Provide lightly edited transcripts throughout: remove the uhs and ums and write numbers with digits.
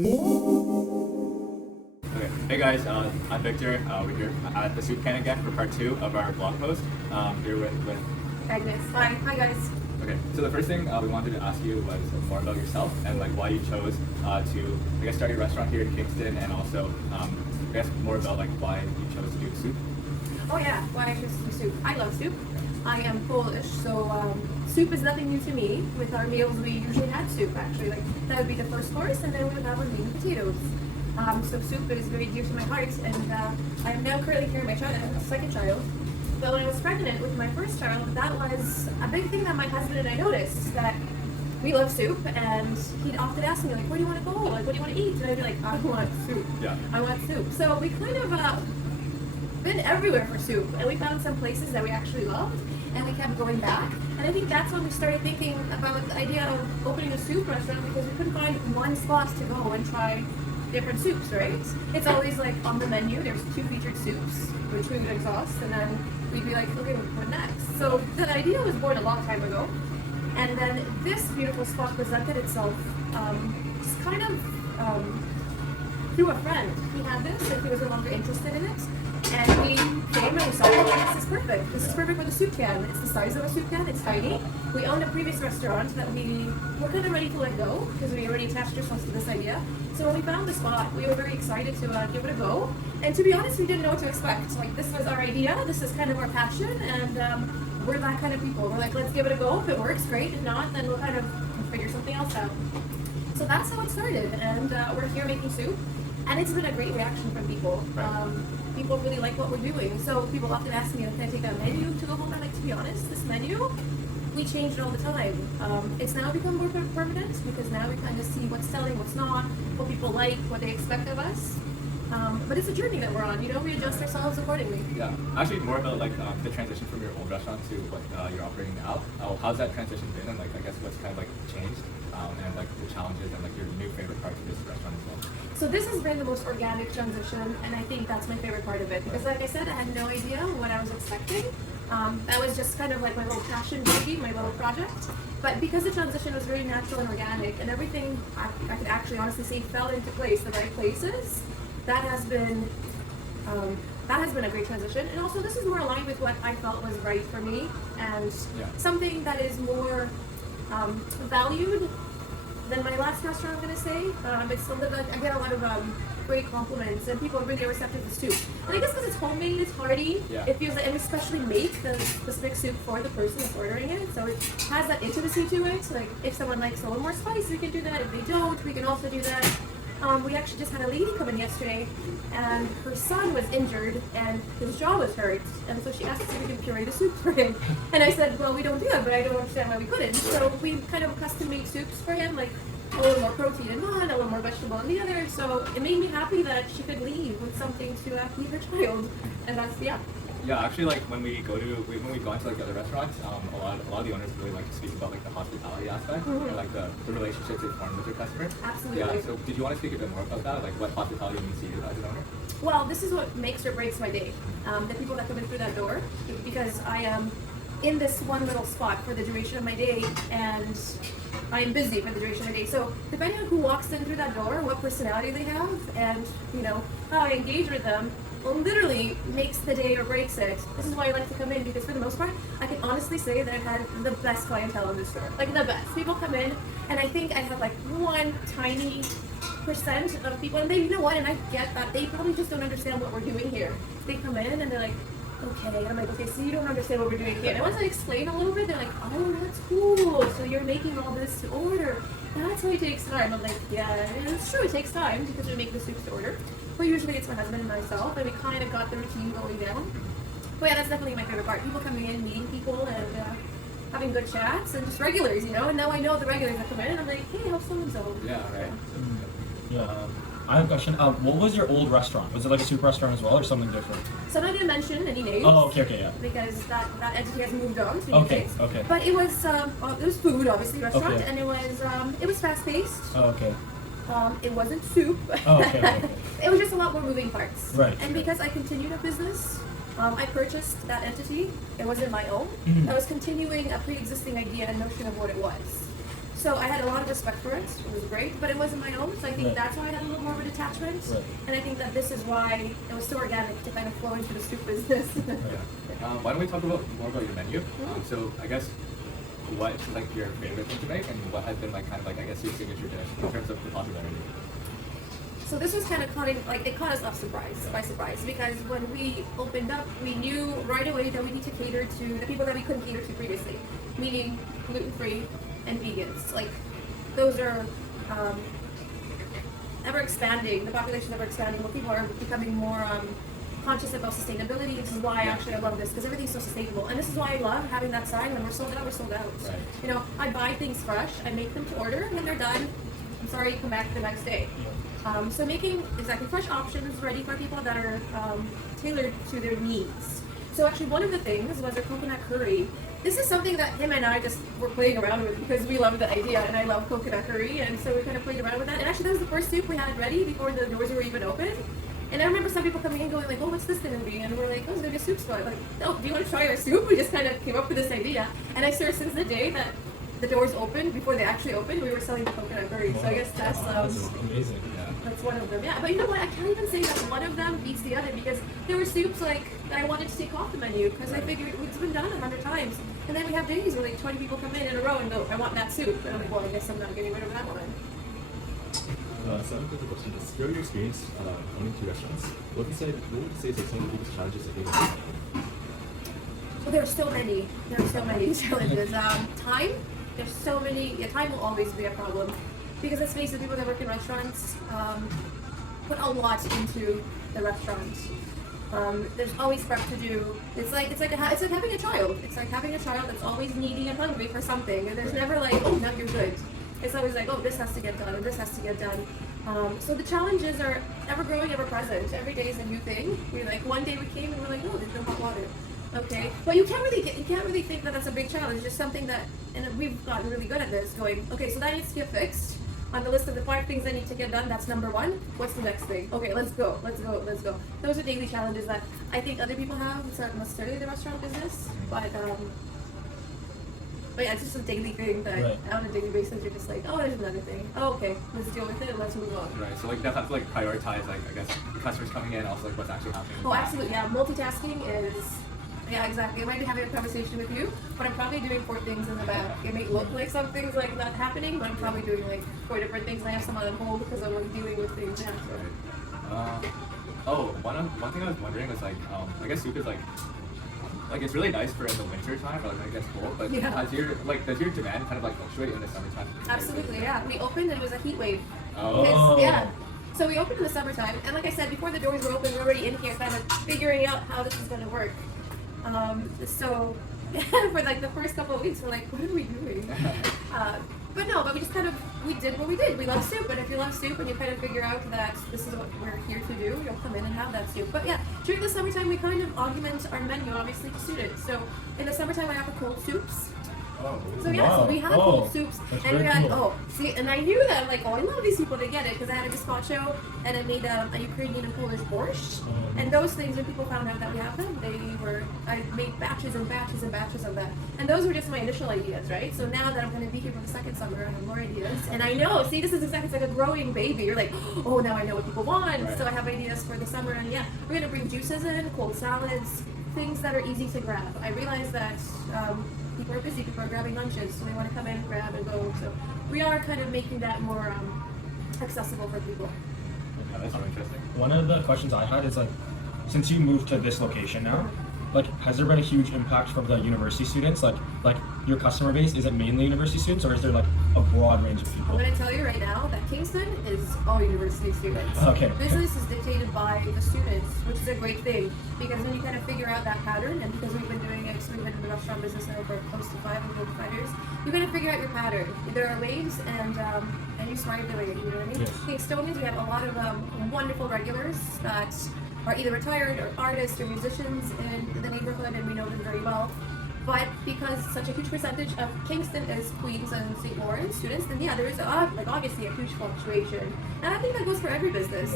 Okay. Hey guys, I'm Victor. We're here at the Soup Can again for part 2 of our blog post. Here with Agnes. Hi guys. Okay. So the first thing we wanted to ask you was more about yourself and like why you chose to start your restaurant here in Kingston, and also more about like why you chose to do soup. Oh yeah, why I chose to do soup. I love soup. I am Polish, so soup is nothing new to me. With our meals, we usually had soup actually. Like that would be the first course, and then we would have our meat and potatoes. So soup is very dear to my heart, and I am now currently carrying my second child. But when I was pregnant with my first child, that was a big thing that my husband and I noticed, that we love soup, and he'd often ask me, like, where do you want to go? Like, what do you want to eat? And I'd be like, I want soup. Yeah. I want soup. So we kind of been everywhere for soup, and we found some places that we actually loved, and we kept going back. And I think that's when we started thinking about the idea of opening a soup restaurant, because we couldn't find one spot to go and try different soups, right? It's always like on the menu, there's 2 featured soups, which we would exhaust, and then we'd be like, okay, what next? So the idea was born a long time ago, and then this beautiful spot presented itself just kind of through a friend. He had this, and he was no longer interested in it, and we came and we saw it, like, this is perfect. This is perfect with a soup can. It's the size of a soup can, it's tiny. We owned a previous restaurant that we were kind of ready to let go, because we already attached ourselves to this idea. So when we found the spot, we were very excited to give it a go. And to be honest, we didn't know what to expect. Like, this was our idea, this is kind of our passion, and we're that kind of people. We're like, let's give it a go. If it works, great. If not, then we'll kind of figure something else out. So that's how it started, and we're here making soup, and it's been a great reaction from people. People really like what we're doing. So people often ask me, can I take a menu to go home? I'm like, to be honest, this menu, we change it all the time. It's now become more permanent, because now we kind of see what's selling, what's not, what people like, what they expect of us. But it's a journey that we're on, we adjust ourselves accordingly. Yeah. Actually, more about like the transition from your old restaurant to what you're operating now. How's that transition been, and like I guess what's kind of like changed, and like the challenges and like your new favorite parts of this restaurant as well. So this has been the most organic transition, and I think that's my favorite part of it, because like I said, I had no idea what I was expecting. That was just kind of like my little passion baby, my little project. But because the transition was very natural and organic, and everything I could actually honestly say fell into place, the right places, that has been a great transition. And also, this is more aligned with what I felt was right for me, and something that is more valued than my last restaurant, I'm gonna say. It's something that I get a lot of great compliments, and people are really receptive to soup. And I guess because it's homemade, it's hearty, it feels like, and we especially make the specific soup for the person that's ordering it, so it has that intimacy to it. So like, if someone likes a little more spice, we can do that. If they don't, we can also do that. We actually just had a lady come in yesterday, and her son was injured, and his jaw was hurt, and so she asked us if we could puree the soup for him. And I said, well, we don't do that, but I don't understand why we couldn't. So we kind of custom-made soups for him, like a little more protein in one, a little more vegetable in the other. So it made me happy that she could leave with something to feed her child, and that's, Yeah, actually, like when we've gone to like the other restaurants, a lot of the owners really like to speak about like the hospitality aspect, and like the relationships they form with their customers. Absolutely. Yeah. So did you want to speak a bit more about that, like what hospitality means to you as an owner? Well, this is what makes or breaks my day. The people that come in through that door, because I am in this one little spot for the duration of my day, and I am busy for the duration of my day. So depending on who walks in through that door, what personality they have, and how I engage with them, literally makes the day or breaks it. This is why I like to come in, because for the most part, I can honestly say that I've had the best clientele in this store. Like the best. People come in, and I think I have like one tiny percent of people, and they, you know what, and I get that, they probably just don't understand what we're doing here. They come in and they're like, okay, and I'm like, okay, so you don't understand what we're doing here. And once I explain a little bit, they're like, oh, that's cool, so you're making all this to order. That's why it takes time. I'm like, yeah, it's true, it takes time, because we make the soups to order. But usually it's my husband and myself, and we kind of got the routine going down. But yeah, that's definitely my favorite part. People coming in, meeting people, and having good chats, and just regulars, And now I know the regulars that come in, and I'm like, hey, how's so-and-so? Yeah, right. Yeah. I have a question. What was your old restaurant? Was it like a soup restaurant as well, or something different? So I'm not going to mention any names. Oh, okay, yeah. Because that entity has moved on to new Okay, things. okay. But it was food, obviously, restaurant, Okay. and it was fast-paced. Oh, okay. It wasn't soup. Oh, okay. It was just a lot more moving parts. Right. And because I continued a business, I purchased that entity. It wasn't my own. Mhm. I was continuing a pre-existing idea and notion of what it was. So I had a lot of respect for it. It was great, but it wasn't my own. So I think Right. that's why I had a little more of a detachment. Right. And I think that this is why it was so organic to kind of flow into the soup business. Yeah. Why don't we talk about more about your menu? So I guess what's like your favorite thing to make, and what has been like kind of like I guess your signature dish in terms of the popularity? So this was kind of it caught us off by surprise, because when we opened up, we knew right away that we need to cater to the people that we couldn't cater to previously, meaning gluten-free and vegans. Like those are ever expanding. The population ever expanding. Where people are becoming more conscious about sustainability. This is why actually I love this, because everything's so sustainable, and this is why I love having that sign. When we're sold out, we're sold out. Right. You know, I buy things fresh. I make them to order. When they're done, I'm sorry, come back the next day. So making exactly fresh options ready for people that are tailored to their needs. So actually one of the things was our coconut curry. This is something that him and I just were playing around with because we loved the idea, and I love coconut curry, and so we kind of played around with that. And actually that was the first soup we had ready before the doors were even open. And I remember some people coming in going like, oh, what's this going to be? And we're like, oh, it's going to be a soup spot. Like, oh, do you want to try our soup? We just kind of came up with this idea. And I swear since the day that the doors opened, before they actually opened, we were selling the coconut curry. So I guess that's amazing. Yeah. that's one of them. Yeah, but you know what? I can't even say that one of them beats the other, because there were soups like that I wanted to take off the menu because I figured it's been done 100 times. And then we have days where like 20 people come in a row and go, I want that soup. And I'm like, well, I guess I'm not getting rid of that one. So I'm going to question this. Throughout your experience owning two restaurants, what would you say is like some of the biggest challenges that you've had? Well, there are so many. There are so many challenges. Time. There's so many. Yeah, time will always be a problem, because let's face it, people that work in restaurants put a lot into the restaurant. There's always prep to do. It's like having a child. It's like having a child that's always needy and hungry for something. And there's never like, oh, now you're good. It's always like, oh, this has to get done, and this has to get done. So the challenges are ever growing, ever present. Every day is a new thing. We're like, one day we came and we're like, oh, there's no hot water. Okay, but you can't really think that that's a big challenge. It's just something that, and we've gotten really good at this. Going, okay, so that needs to get fixed. On the list of the 5 things that need to get done, that's number 1. What's the next thing? Okay, let's go. Those are daily challenges that I think other people have. It's not necessarily the restaurant business, but yeah, it's just a daily thing that Right. on a daily basis you're just like, oh, there's another thing. Oh, okay, let's deal with it and let's move on. Right. So like definitely have to like prioritize like I guess the customers coming in, also like what's actually happening. Oh, absolutely. Yeah, multitasking is. Yeah, exactly. I might be having a conversation with you, but I'm probably doing 4 things in the back. It may look like something's like not happening, but I'm probably doing like 4 different things. I have some on hold because I'm like dealing with things now. Right. One thing I was wondering was like I guess soup is like it's really nice for in the winter time or like when it gets cold, but Yeah. does your demand kind of like fluctuate in the summertime? Absolutely, yeah. We opened and it was a heat wave. Oh. Because, yeah. So we opened in the summertime, and like I said, before the doors were open, we were already in here kind of figuring out how this is going to work. So for like the first couple of weeks, we're like, what are we doing? But we just we did what we did. We love soup, and if you love soup and you kind of figure out that this is what we're here to do, you'll come in and have that soup. But yeah, during the summertime, we kind of augment our menu, obviously, to students. So in the summertime, I offer cold soups. Oh, So yeah, Wow. so we had Oh, cold soups, that's and we very had cool. and I knew that like, I love these people to get it, because I had a gazpacho and I made a Ukrainian and Polish borscht, and those things, when people found out that we have them, I made batches and batches and batches of that, and those were just my initial ideas, right? So now that I'm going to be here for the second summer, I have more ideas, and I know, see, this is exactly, it's like a growing baby. You're like, oh, now I know what people want, Right. so I have ideas for the summer, and yeah, we're going to bring juices in, cold salads, things that are easy to grab. I realize that people are busy, people are grabbing lunches, so they want to come in, grab, and go. So we are kind of making that more accessible for people. Yeah, that's so interesting. One of the questions I had is like, since you moved to this location now, like, has there been a huge impact from the university students? Like your customer base, is it mainly university students, or is there like a broad range of I'm people? going to tell you right now that Kingston is all university students. Okay. Business is dictated by the students, which is a great thing, because when you kind of figure out that pattern, and because we've been doing it, so we've been in the restaurant business now for close to 5 years, you kind of figure out your pattern. There are waves, and you start doing it, you know what I mean? Yes. Kingstonians, we have a lot of wonderful regulars that are either retired or artists or musicians in the neighborhood, and we know them very well. But because such a huge percentage of Kingston is Queens and St. Lawrence students, then yeah, there is obviously a huge fluctuation. And I think that goes for every business.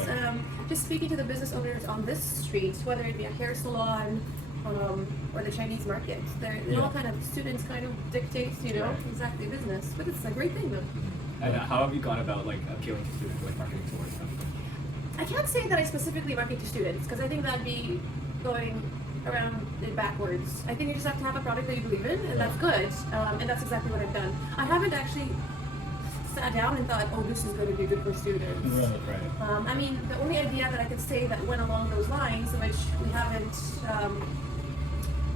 Just speaking to the business owners on this street, whether it be a hair salon, or the Chinese market. They're Yeah. all kind of students kind of dictate, you know, Right. exactly business. But it's a great thing though. And how have you gone about like appealing to students, like marketing towards them? I can't say that I specifically market to students because I think that'd be going around it backwards. I think you just have to have a product that you believe in, and that's good. And that's exactly what I've done. I haven't actually sat down and thought, oh, this is going to be good for students. Right. I mean, the only idea that I could say that went along those lines, which we haven't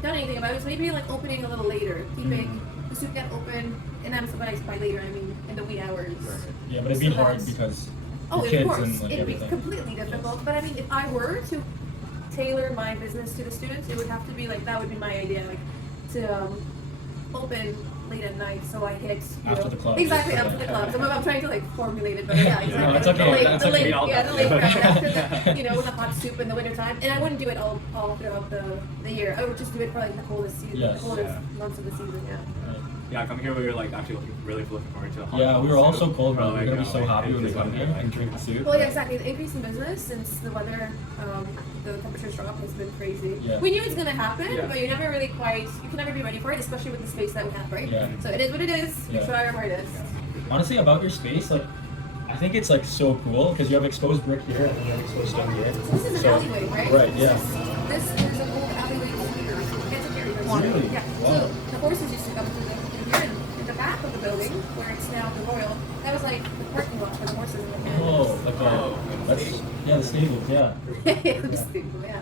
done anything about, is maybe like opening a little later, keeping the soup get open, and I'm surprised by later, I mean in the wee hours. Yeah, but it'd be So hard that's- because Oh, your of kids course, and like it'd be everything. completely difficult. But I mean, if I were to tailor my business to the students, it would have to be like that would be my idea, like to open late at night, so I hit you After know, the clubs. Exactly Yeah. after the clubs. I'm trying to like formulate it, but yeah, exactly. No, it's okay, The late, that's the okay. late, We all yeah, know. the late round after the, you know, with a hot soup in the wintertime. And I wouldn't do it all throughout the year. I would just do it for like the coldest season, Yes. the coldest Yeah. months of the season. Yeah. Right. Yeah, I come here. We were like actually really looking forward to. The Yeah, we were all so cold, but We're we're gonna be so like, happy when we it's come just here like- and drink the soup. Well, yeah, exactly. The increase in business since the weather, the temperatures drop has been crazy. Yeah. We knew it was going to happen, Yeah. but you never really quite, you can never be ready for it, especially with the space that we have, right? Yeah. So it is what it is. We Yeah. try our hardest. Honestly, about your space, like, I think it's like so cool because you have exposed brick here and you have exposed stone here. So this is an alleyway, right? Right, yeah. This is an old alleyway here. It's a very good one. Really? Yeah. Wow. So the horses used to come through here, and in the back of the building, where it's now the Royal, that was like the parking lot for the horses and the Oh, carriages. like that's yeah, the stables, yeah. Just think, yeah.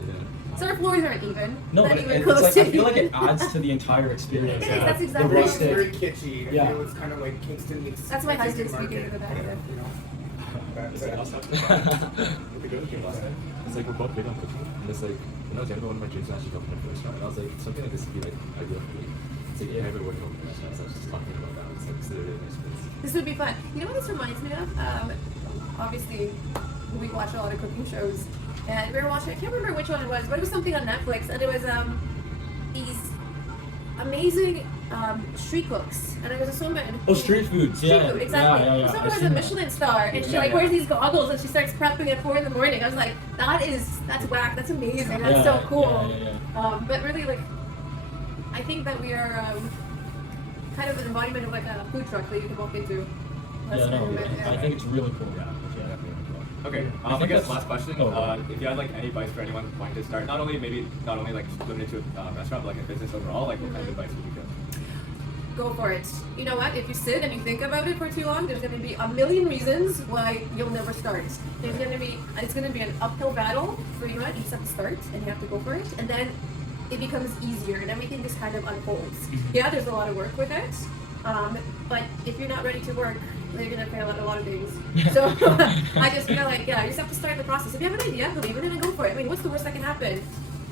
So our floors aren't even. No, not but even it's close like to I feel like it even. adds to the entire experience. It is, that's The exactly It's it. very rustic. kitschy. Yeah. I feel it's kind of like Kingston meets That's my husband Kingston speaking Market, of that, yeah. You know? It's like I was talking about with the girl who came last time. It's like we're both big on cooking, and it's like when I was younger, one of my dreams was actually to open a restaurant. And I was like, something like this would be like ideal for me. It's like if I ever work in a restaurant, so I was just talking about that. It's like it's a really nice place. This would be fun. You know what this reminds me of? Obviously, we watch a lot of cooking shows, and we were watching. I can't remember which one it was, but it was something on Netflix, and it was these amazing street cooks, and it was a woman. Oh, street foods. Street Yeah, food, exactly. Yeah, yeah, yeah. Someone I've has seen a that. Michelin star, and she Yeah, like yeah. wears these goggles, and she starts prepping at 4 a.m. I was like, that's whack. That's amazing. That's Yeah, so cool. yeah. But really, like, I think that we are kind of an embodiment of like a food truck that you can walk into. That's Yeah, kind no, of it, yeah. I think it's really cool. Yeah, definitely. Okay, I I think guess that's- last question. oh. If you had like any advice for anyone wanting to start, not only like limited to a restaurant, but like a business overall, like what kind of advice would you give? Go for it. You know what? If you sit and you think about it for too long, there's going to be a million reasons why you'll never start. It's going to be an uphill battle for you. You just have to start and you have to go for it, and then it becomes easier and everything just kind of unfolds. Yeah, there's a lot of work with it, but if you're not ready to work, then you're going to fail at a lot of things. So I just feel like, yeah, you just have to start the process. If you have an idea, believe in it and go for it. I mean, what's the worst that can happen?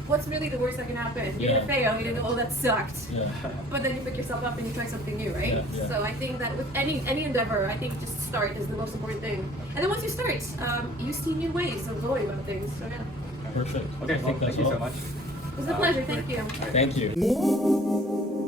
What's really the worst that can happen? You're Yeah. going to fail. You're going to go, oh, that sucked. Yeah. But then you pick yourself up and you try something new, right? Yeah, yeah. So I think that with any endeavor, I think just start is the most important thing. And then once you start, you see new ways of going about things. So yeah, Perfect. Okay, I think well, that's thank you so all. much. it was a pleasure. Thank you. Thank you.